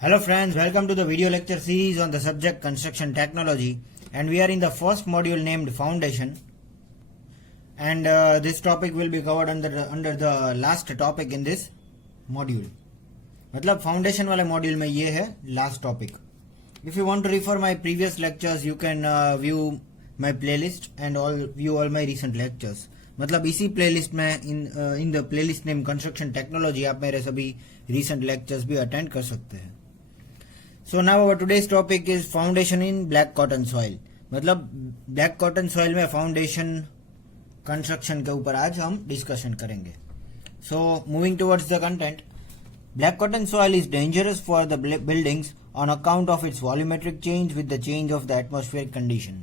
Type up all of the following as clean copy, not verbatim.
Hello friends, welcome to the video lecture series on the subject construction technology, and we are in the first module named foundation, and this topic will be covered under the last topic in this module. मतलब foundation वाले module में ये है last topic. If you want to refer my previous lectures, you can view my playlist and view all my recent lectures. मतलब इसी playlist में in the playlist name construction technology आप मेरे सभी recent lectures भी attend कर सकते हैं. So now our today's topic is foundation in black cotton soil. मतलब black cotton soil में foundation construction के ऊपर आज हम discussion करेंगे. So moving towards the content, black cotton soil is dangerous for the buildings on account of its volumetric change with the change of the atmospheric condition.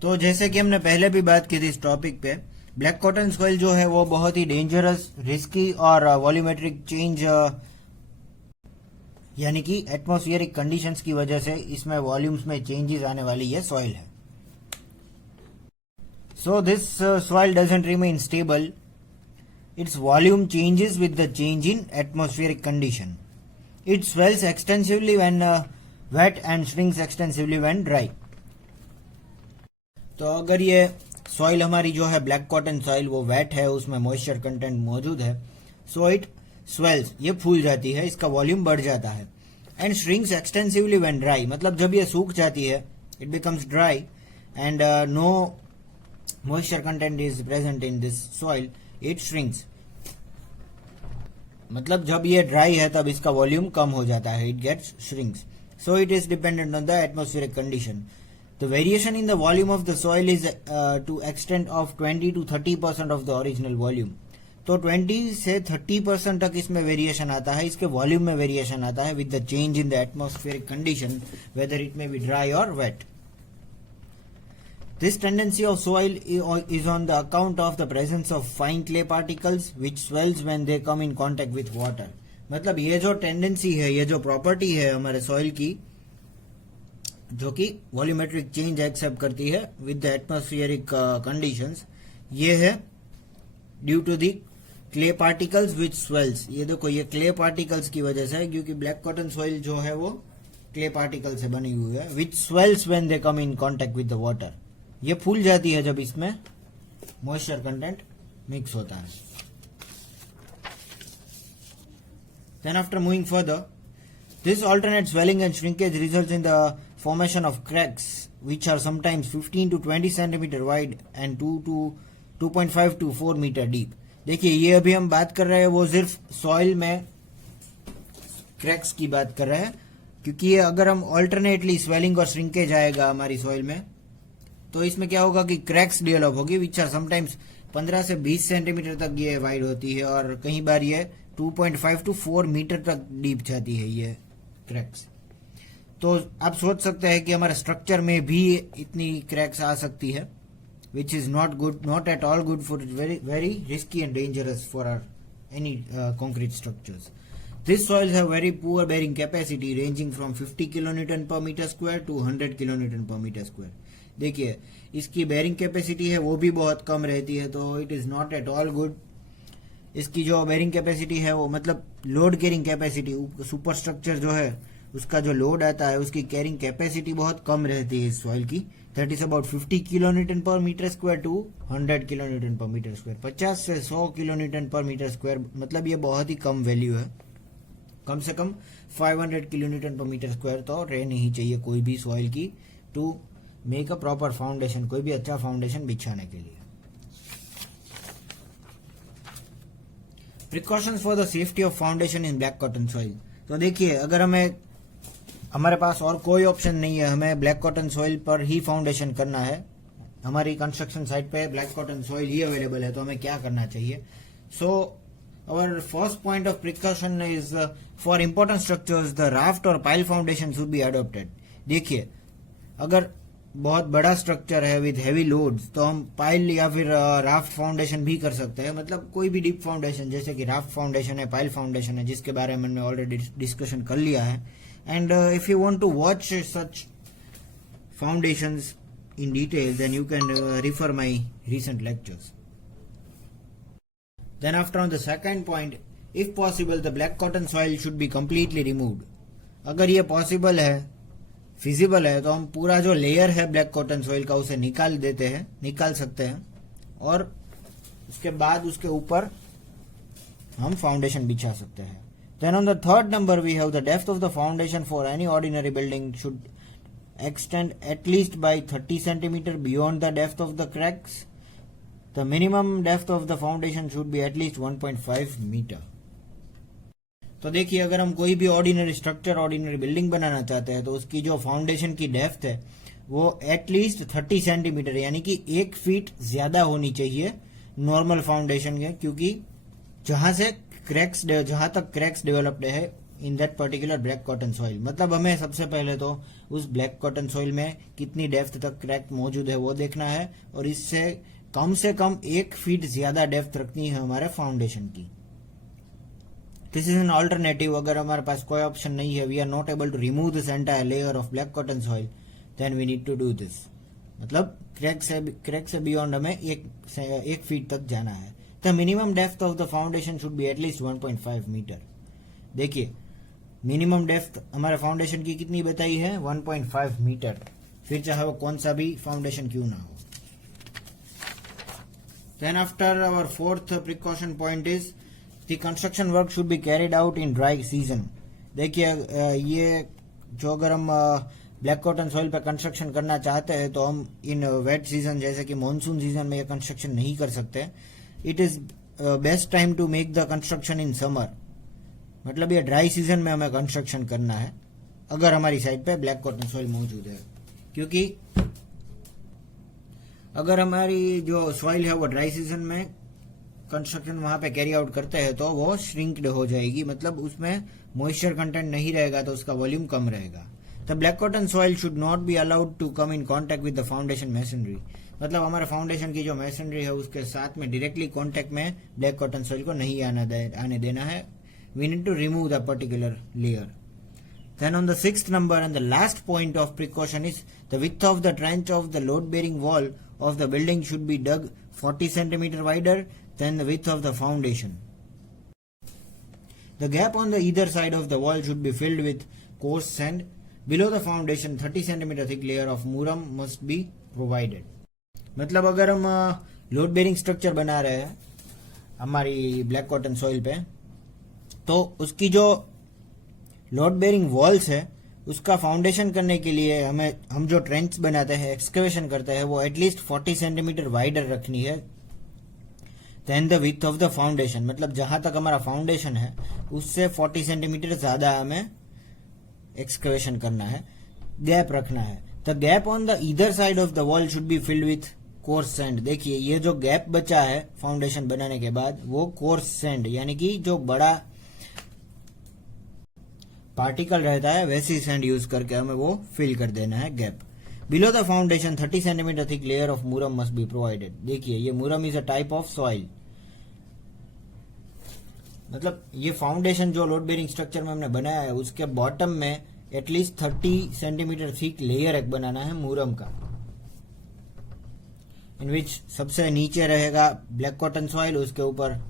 तो जैसे कि हमने पहले भी बात की थी इस टॉपिक पे, ब्लैक कॉटन सॉइल जो है वो बहुत ही डेंजरस, रिस्की और वॉल्यूमेट्रिक चेंज यानी कि एटमॉस्फेरिक कंडीशंस की वजह से इसमें वॉल्यूम्स में चेंजेस आने वाली ये सॉइल है. So this soil doesn't remain stable. Its volume changes with the change in atmospheric condition. It swells extensively when wet and shrinks extensively when dry. तो अगर ये सॉइल हमारी जो है ब्लैक कॉटन सॉइल वो वेट है, उसमें मॉइस्चर कंटेंट मौजूद है, सो इट स्वेल्स, ये फूल जाती है, इसका वॉल्यूम बढ़ जाता है. And shrinks extensively when dry, मतलब जब ये सूख जाती है it becomes dry and no moisture content is present in this soil, it shrinks. मतलब जब ये ड्राई है तब इसका वॉल्यूम कम हो जाता है, it gets shrinks. So it is dependent on the atmospheric condition. The variation in the volume of the soil is to extent of 20 to 30% of the original volume. तो 20 से 30% तक इसमें वेरिएशन आता है, इसके वॉल्यूम में वेरिएशन आता है with the change in the atmospheric condition, whether it may be dry और wait. This tendency of soil is on the account of the presence of fine clay particles which swells when they come in contact with water. मतलब ये जो tendency है, ये जो property है हमारे soil की, जो कि वॉल्यूमेट्रिक चेंज एक्सेप्ट करती है विद द एटमॉस्फेरिक कंडीशंस, ये है due to the clay particles which swells. ये देखो, ये क्ले पार्टिकल्स की वजह से है, क्योंकि ब्लैक कॉटन सॉइल जो है वो क्ले पार्टिकल से बनी हुई है. Which swells when they come in contact with the water, ये फूल जाती है जब इसमें मॉइस्चर कंटेंट मिक्स होता है. Then after moving further, this alternate swelling and shrinkage results in the formation of cracks which are sometimes 15 to 20 centimeter wide and 2.5 to 4 meter deep. देखिए, ये अभी हम बात कर रहे हैं वो सिर्फ सॉइल में क्रैक्स की बात कर रहे हैं, क्योंकि ये अगर हम ऑल्टरनेटली स्वेलिंग और श्रिंकेज आएगा हमारी सॉइल में तो इसमें क्या होगा कि क्रैक्स डेवलप होगी विच आर समटाइम्स 15 से 20 सेंटीमीटर तक ये वाइड होती है और कई बार ये 2.5 to 4 मीटर तक डीप जाती है ये क्रैक्स. तो आप सोच सकते हैं कि हमारे स्ट्रक्चर में भी इतनी क्रैक्स आ सकती है, which is not good, not at all good for very very risky and dangerous for our any concrete structures. This soils have very poor bearing capacity ranging from 50 kilonewton per metre square to 100 kilonewton per metre square. देखिए, इसकी bearing capacity है वो भी बहुत कम रहती है, तो it is not at all good. इसकी जो बेरिंग कैपेसिटी है वो मतलब load carrying capacity, super structure जो है उसका जो लोड आता है उसकी कैरिंग कैपेसिटी बहुत कम रहती है इस सॉइल की. That is about 50 kilonewton per metre square to 100 kilonewton per metre square. 50 से 100 किलोन्यूटन पर मीटर स्क्वायर, मतलब ये बहुत ही कम वैल्यू है. कम से कम 500 किलोन्यूटन पर मीटर स्क्वायर तो रहनी ही चाहिए कोई भी सॉइल की to make a proper foundation, कोई भी अच्छा फाउंडेशन बिछाने के लिए. Precautions for the safety of foundation in black cotton soil. तो देखिए, अगर हमारे पास और कोई ऑप्शन नहीं है, हमें ब्लैक कॉटन सॉइल पर ही फाउंडेशन करना है, हमारी कंस्ट्रक्शन साइट पे ब्लैक कॉटन सॉइल ही अवेलेबल है, तो हमें क्या करना चाहिए. So our first point of precaution is for important structures the raft और pile foundation should be adopted. देखिए, अगर बहुत बड़ा स्ट्रक्चर है विद हैवी लोड्स तो हम पाइल या फिर राफ्ट फाउंडेशन भी कर सकते हैं. मतलब कोई भी डीप फाउंडेशन जैसे कि राफ्ट फाउंडेशन है, पाइल फाउंडेशन है, जिसके बारे में हमने ऑलरेडी डिस्कशन कर लिया है. And if you want to watch such foundations in detail, then you can refer my recent lectures. Then after on the second point if possible the black cotton soil should be completely removed. अगर ये possible है, feasible है, तो हम पूरा जो layer है black cotton soil का उसे निकाल सकते हैं और उसके बाद उसके ऊपर हम फाउंडेशन बिछा सकते हैं। Then on the third number we have the depth of the foundation for any ordinary building should extend at least by 30 centimeter beyond the depth of the cracks. The minimum depth of the foundation should be at least 1.5 meter. तो देखिए, अगर हम कोई भी ordinary structure, ordinary building बनाना चाहते हैं तो उसकी जो फाउंडेशन की डेप्थ है वो एटलीस्ट 30 सेंटीमीटर यानी कि 1 फीट ज्यादा होनी चाहिए नॉर्मल फाउंडेशन के, क्योंकि जहां तक क्रैक्स डेवलप्ड है in that particular black cotton soil. मतलब हमें सबसे पहले तो उस ब्लैक कॉटन सॉइल में कितनी डेप्थ तक क्रैक मौजूद है वो देखना है और इससे से कम 1 फीट ज्यादा डेप्थ रखनी है हमारे फाउंडेशन की। This is an alternative. अगर हमारे पास कोई ऑप्शन नहीं है, we are not able to remove this entire layer of black cotton soil, then we need to do this. मतलब क्रैक से बियॉन्ड हमें 1 फीट तक जाना है। The minimum depth of the foundation should be at least 1.5 metre. देखिए, minimum depth हमारे foundation की कितनी बताई है? 1.5 मीटर, फिर चाहे वो कौन सा भी फाउंडेशन क्यों ना हो। Then after our fourth precaution point is the construction work should be carried out in dry season. देखिए, ये जो अगर हम ब्लैक कॉटन सॉइल पर कंस्ट्रक्शन करना चाहते हैं तो हम इन वेट सीजन जैसे कि मॉनसून सीजन में ये कंस्ट्रक्शन नहीं कर सकते। It is best time to make the construction in summer. मतलब ये ड्राई सीजन में हमें कंस्ट्रक्शन करना है अगर हमारी साइड पे ब्लैक कॉटन सॉइल मौजूद है, क्योंकि अगर हमारी जो सॉइल है वो ड्राई सीजन में कंस्ट्रक्शन वहां पे कैरी आउट करते हैं तो वो श्रिंक्ड हो जाएगी, मतलब उसमें मॉइस्चर कंटेंट नहीं रहेगा तो उसका वॉल्यूम कम रहेगा। The black cotton soil should not be allowed to come in contact with the foundation masonry. मतलब हमारे फाउंडेशन की जो मैसनरी है उसके साथ में डायरेक्टली कॉन्टेक्ट में ब्लैक कॉटन सॉइल को नहीं आने देना है। We need to remove the particular layer. Then on the 6th number and the last point of precaution is the width of the trench of the load bearing wall of the building should be dug 40 centimeter wider than the width of the foundation. The gap on the either side of the wall should be filled with coarse sand. Below the foundation 30 centimeter thick layer of muram must be provided. मतलब अगर हम load bearing structure बना रहे हैं हमारी black cotton soil पे, तो उसकी जो लोड बेरिंग वॉल्स है उसका फाउंडेशन करने के लिए हम जो ट्रेंच बनाते हैं, एक्सकेवेशन करते हैं, वो एटलीस्ट 40 सेंटीमीटर वाइडर रखनी है then the width of the foundation. मतलब जहां तक हमारा फाउंडेशन है उससे 40 सेंटीमीटर ज्यादा हमें एक्सकेवेशन करना है, गैप रखना है। The gap on the either side of the wall should be filled with coarse sand. देखिए, ये जो गैप बचा है फाउंडेशन बनाने के बाद वो कोर्स सैंड यानी कि जो बड़ा पार्टिकल रहता है वैसी सैंड यूज करके हमें वो फिल कर देना है gap. Below the foundation 30 centimeter thick layer of murum must be provided. देखिए, ये मुरम is a type of soil. मतलब ये फाउंडेशन जो लोड बेरिंग स्ट्रक्चर में हमने बनाया है उसके बॉटम में एटलीस्ट 30 सेंटीमीटर थिक लेयर एक बनाना है मुरम का, इन विच सबसे नीचे रहेगा ब्लैक कॉटन सॉइल, उसके ऊपर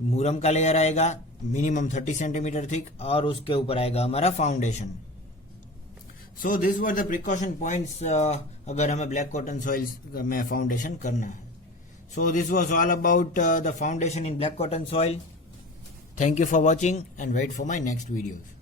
मुरम का लेयर आएगा मिनिमम 30 सेंटीमीटर थिक और उसके ऊपर आएगा हमारा foundation. So this were the precaution points अगर हमें ब्लैक कॉटन सॉइल्स में फाउंडेशन करना है। So this was all about the foundation in black cotton soil. Thank you for watching and wait for my next videos.